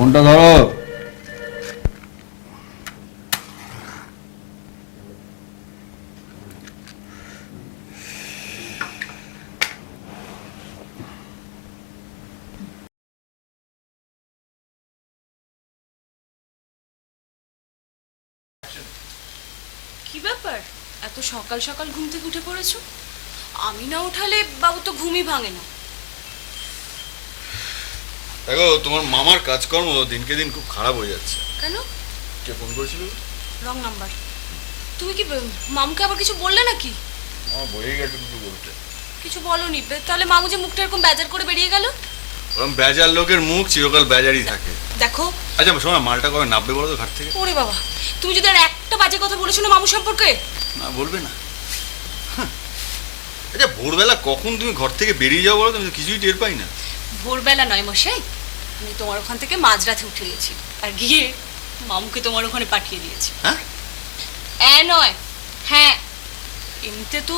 ফোনটা ধরো। কি ব্যাপার, এত সকাল সকাল ঘুম থেকে উঠে পড়েছো? আমি না উঠালে বাবু তো ঘুমই ভাঙে না। দেখো, তোমার মামার কাজকর্ম দিনকে দিন খুব খারাপ হয়ে যাচ্ছে। কেন? কে ফোন করেছিল? Wrong number. তুমি কি মামুকে আবার কিছু বললে নাকি? আমার বইয়ে গেছে কিছু বলতে। কিছু বলনি? তাহলে মামু যে মুখটা এরকম বেজার করে বেরিয়ে গেল। ওরকম বেজার লোকের মুখ চিরকাল বেজারই থাকে। দেখো, আচ্ছা শোনো, মালটা কবে নামবে বলো তো ঘাট থেকে? ওরে বাবা, তুমি যদি আর একটা বাজে কথা বলেছো না মামু সম্পর্কে। না, বলবে না। আচ্ছা, ভোরবেলা কখন তুমি ঘর থেকে বেরিয়ে যাও বলো? তুমি তো কিছুই টের পাই না। ভোরবেলা নয় মশাই, আমি তোমার ওখান থেকে মাঝরাতে উঠে গেছি আর গিয়ে মামুকে তোমার ওখানে পাঠিয়ে দিয়েছি। হ্যাঁ নয়, হ্যাঁ। এমনিতে তো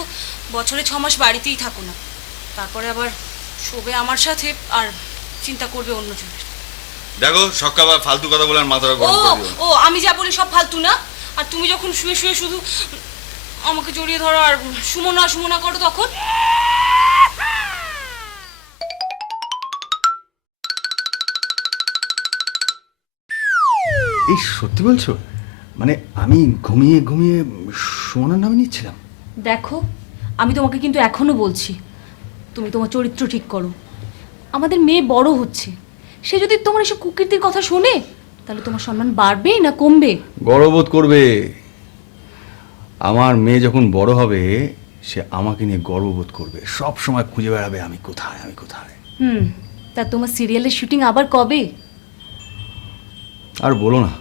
বছরে 6 মাস বাড়িতেই থাকো না, তারপরে আবার শোবে আমার সাথে আর চিন্তা করবে অন্য জনের। দেখো, সকাল ফালতু কথা বলে আর মাথাটা ও গরম করে দিও না। ও আমি যা বলি সব ফালতু না। আর তুমি যখন শুয়ে শুয়ে শুধু আমাকে জড়িয়ে ধরো আর সুমনা সুমনা করো তখন। এই সত্যি বলছো? মানে আমি ঘুমিয়ে ঘুমিয়ে সোনার নামে নিচ্ছিলাম। দেখো, আমি তোমাকে কিন্তু এখনো বলছি, তুমি তোমার চরিত্র ঠিক করো। আমাদের মেয়ে বড় হচ্ছে, সে যদি তোমার এসব কুকীর্তির কথা শোনে তাহলে তোমার সম্মান বাড়বে না কমবে? গর্ববোধ করবে। আমার মেয়ে যখন বড় হবে সে আমাকে নিয়ে গর্ববোধ করবে, সব সময় খুঁজে বেড়াবে আমি কোথায় আমি কোথায়। তা তোমার সিরিয়ালের শুটিং আবার কবে? আর বলো না,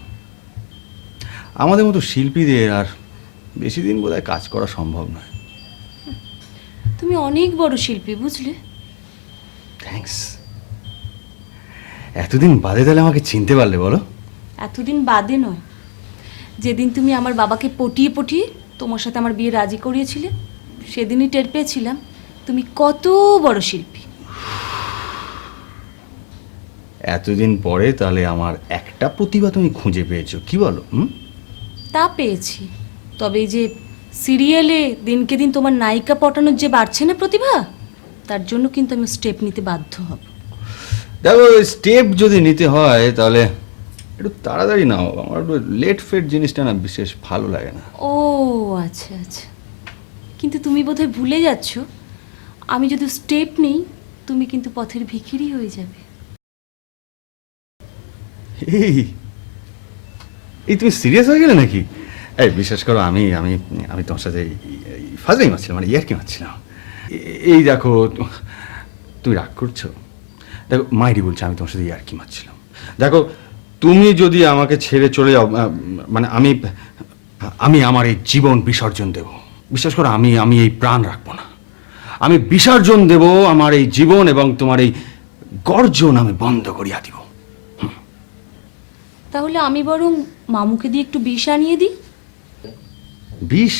আমাদের মতো শিল্পীদের আর বেশি দিন বোধহয় কাজ করা সম্ভব নয়। তুমি অনেক বড় শিল্পী, বুঝলে? থ্যাঙ্কস। এতদিন বাদে তাহলে আমাকে চিনতে পারলে বলো? এতদিন বাদে নয়, যেদিন তুমি আমার বাবাকে পটিয়ে পটিয়ে তোমার সাথে আমার বিয়ে রাজি করিয়েছিলে সেদিনই টের পেয়েছিলাম তুমি কত বড় শিল্পী। এতদিন পরে তাহলে আমার একটা প্রতিভা তুমি খুঁজে পেয়েছো, কি বলো? তা পেয়েছি, তবে এই যে সিরিয়ালে দিনকে দিন তোমার নায়িকা পটানোর যে বাড়ছে না প্রতিভা, তার জন্য কিন্তু আমি স্টেপ নিতে বাধ্য হব। দেখো, স্টেপ যদি নিতে হয় তাহলে একটু তাড়াতাড়ি নাও। আমার একটু লেট ফেট জিনিসটা না বিশেষ ভালো লাগে না। ও আচ্ছা আচ্ছা, কিন্তু তুমি বোধহয় ভুলে যাচ্ছ, আমি যদি স্টেপ নেই তুমি কিন্তু পথের ভিখিরি হয়ে যাবে। এই এই তুমি সিরিয়াস হয়ে গেলে নাকি? এই বিশ্বাস করো, আমি আমি আমি তোমার সাথে ফাজলাই মারছিলাম, মানে ইয়ার্কি মারছিলাম। এই দেখো, তুমি রাগ করছো? দেখো, মাইরি বলছে আমি তোমার সাথে ইয়ার্কি মারছিলাম। দেখো, তুমি যদি আমাকে ছেড়ে চলে যাও, মানে আমি আমি আমার এই জীবন বিসর্জন দেব। বিশ্বাস করো, আমি আমি এই প্রাণ রাখবো না। আমি বিসর্জন দেব আমার এই জীবন, এবং তোমার এই গর্জন আমি বন্ধ করিয়া দিব। তাহলে আমি বরং মামুকে দিয়ে একটু বিষ আনিয়ে দিই। বিষ?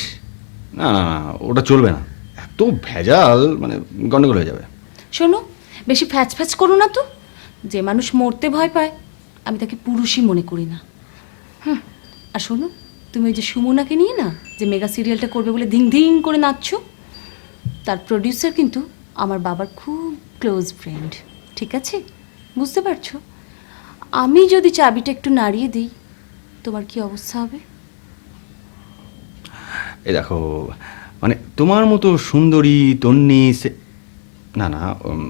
না না না, ওটা চলবে না। এত ভেজাল, মানে গন্ডগোল হয়ে যাবে। শোনো, বেশি ফ্যাচ ফ্যাচ করো না তো। যে মানুষ মরতে ভয় পায় আমি তাকে পুরুষই মনে করি না। আর শোনো, তুমি ওই যে সুমনাকে নিয়ে না যে মেগা সিরিয়ালটা করবে বলে ধিং ধিং করে নাচছো, তার প্রডিউসার কিন্তু আমার বাবার খুব ক্লোজ ফ্রেন্ড। ঠিক আছে, বুঝতে পারছো? আমি যদি চাবিটা একটু নাড়িয়ে দিই তোমার কি অবস্থা হবে? এই দেখো, মানে তোমার মতো সুন্দরী তন্নি না না,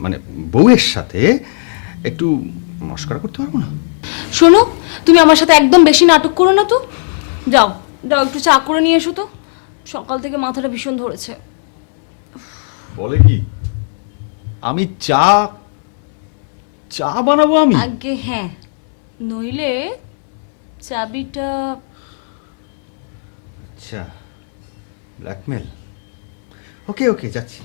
মানে বউয়ের সাথে একটু মস্করা করতে পারবো না? শোনো, তুমি আমার সাথে একদম বেশি নাটক করো না তো। যাও যাও, একটু চা করে নিয়ে এসো তো, সকাল থেকে মাথাটা ভীষণ ধরেছে। বলে কি? আমি চা চা বানাবো? আমি? আগে হ্যাঁ, নইলে চাবিটা। আচ্ছা, ব্ল্যাকমেল। ওকে ওকে, যাচ্ছি।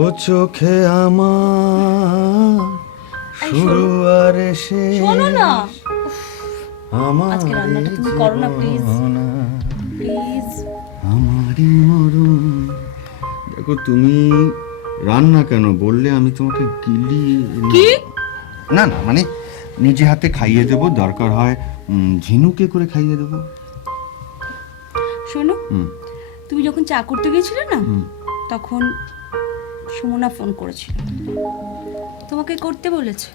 ও চোখে আমার শুরু আর শেষ, শোনো না, আমার আজকে রান্নাটা তুমি করো না প্লিজ। প্লিজ। আমারই মরণ। দেখো তুমি রান্না কেন বললে আমি তোমাকে গিলি কি? না না মানে নিজে হাতে খাইয়ে দেবো, দরকার হয় ঝিনুকে করে খাইয়ে দেবো। শোনো, তুমি যখন চা করতে গিয়েছিলে না, তখন সুমনা ফোন করেছিল, তোমাকে করতে বলেছে,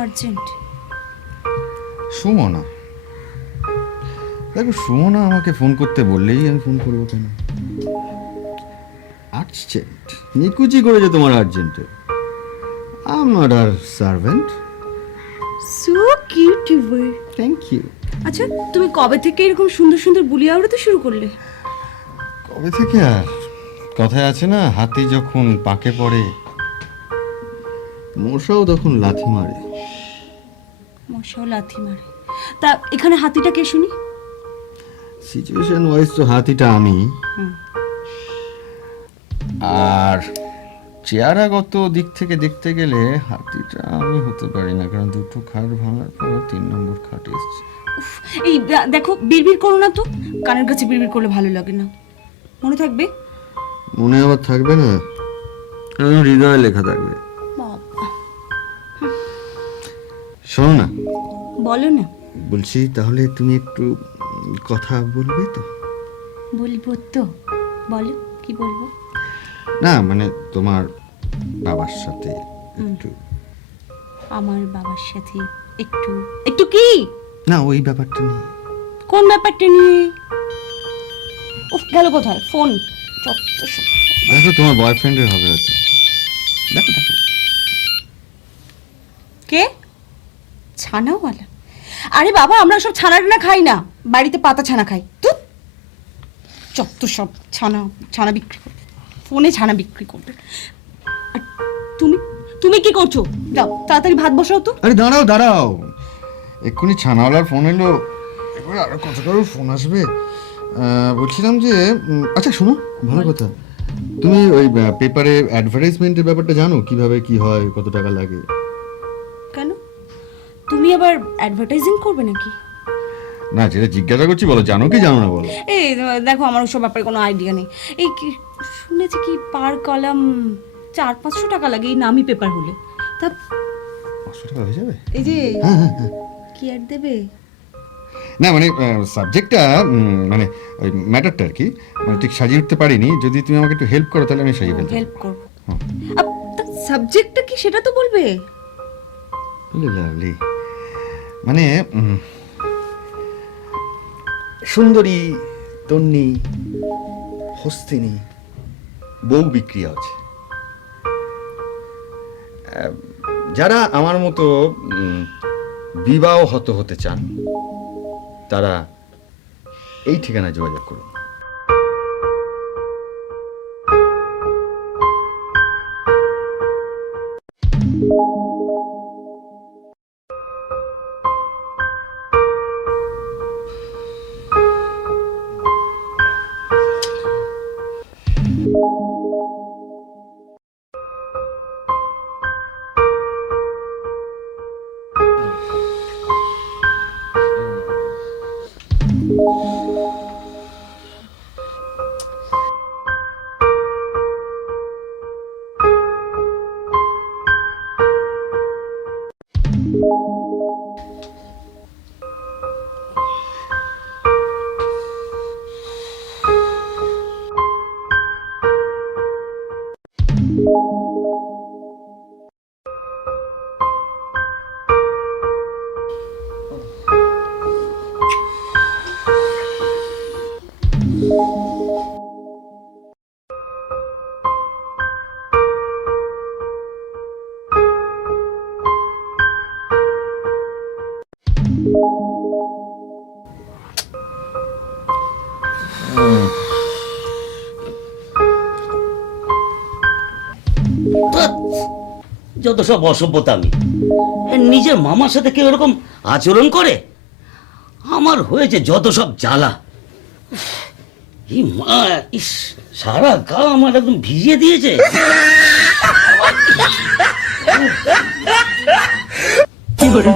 আর্জেন্ট। সুমনা? দেখো সুমনা আমাকে ফোন করতে বললেই আমি ফোন করবো কেন? আর্জেন্ট নিকুচি করেছে তোমার আর্জেন্টে। আমার আর সার্ভেন্ট। সো কিউট ইউ ওয়ে। Thank you. আচ্ছা, তুমি কবে থেকে এরকম সুন্দর সুন্দর বুলি আওড়াতে শুরু করলে? কবে থেকে আর? কথায় আছে না, হাতি যখন পাকে পড়ে মশাও তখন লাথি মারে। মশাও লাথি মারে? তা এখানে হাতিটা কে শুনি? সিচুয়েশন ওয়াইজ তো হাতিটা আমি। আর চেহারাগত দিক থেকে দেখতে গেলে হাতিটা আমি হতে পারি না, কারণ দুটো খাট ভাঙার পর 3 নম্বর খাটে এসেছে। এই দেখো, বিড়বিড় করো না তো, কানের কাছে বিড়বিড় করলে ভালো লাগে না। মনে থাকবে? মনে আবার থাকবে না, হৃদয়ে লেখা থাকবে। বাবা। শোনো না, বলো না। বলছি তাহলে তুমি একটু কথা বলবে তো? বলবো তো, বলো কি বলবো। না মানে তোমার বাবার সাথে একটু। আমার বাবার সাথে একটু? একটু কি? না ওই ব্যাপারটা নেই। কোন ব্যাপারটা নিয়ে? উফ, গেল কোথায় ফোন? দেখো তোমার বয়ফ্রেন্ডের হবে হয়তো। দেখো দেখো। কে? ছানাওয়ালা? আরে বাবা, আমরা সব ছানা টানা খাই না, বাড়িতে পাতা ছানা খাই। তো যত সব ছানা ছানা বিক্রি করবে, ফোনে ছানা বিক্রি করবে। আর তুমি তুমি কি করছো? যাও তাড়াতাড়ি ভাত বসাও তো। আরে দাঁড়াও দাঁড়াও, এক্ষুনি ছানাওয়ালার ফোন এলো, এবার আরো কত কারোর ফোন আসবে। বলছিলাম যে আচ্ছা শোনো, ভালো কথা, তুমি ওই পেপারে অ্যাডভার্টাইজমেন্টের ব্যাপারটা জানো? কিভাবে কি হয়, কত টাকা লাগে? কেন, তুমি আবার অ্যাডভার্টাইজিং করবে নাকি? না যেটা জিজ্ঞাসা করছি বলো, জানো কি জানো না বলো। এই দেখো, আমার ওসব ব্যাপারে কোনো আইডিয়া নেই। এই কি শুনেছি কি পার কলাম 400-500 টাকা লাগে এই নামি পেপার হলে। তা 500 টাকা হয়ে যাবে? এই যে কি আর দেবে? না মানে সাবজেক্টটা মানে ওই ম্যাটারটা আর কি, মানে ঠিক সাজিয়ে উঠতে পারিনি। যদি তুমি আমাকে একটু হেল্প করো তাহলে আমি সাজিয়ে ফেলতে। হেল্প করব। সাবজেক্টটা কি সেটা তো বলবে। লাভলি। মানে সুন্দরী, তন্নি, হস্তিনী বউ বিক্রি আছে। যারা আমার মতো বিবাহ হতে চান তারা এই ঠিকানায় যোগাযোগ করুন। যত সব অসভ্যতামি। নিজের মামার সাথে কেউ এরকম আচরণ করে? আমার হয়েছে যত সব জ্বালা। এই মা, ইস, সারা গা আমার একদম ভিজিয়ে দিয়েছে। কি করে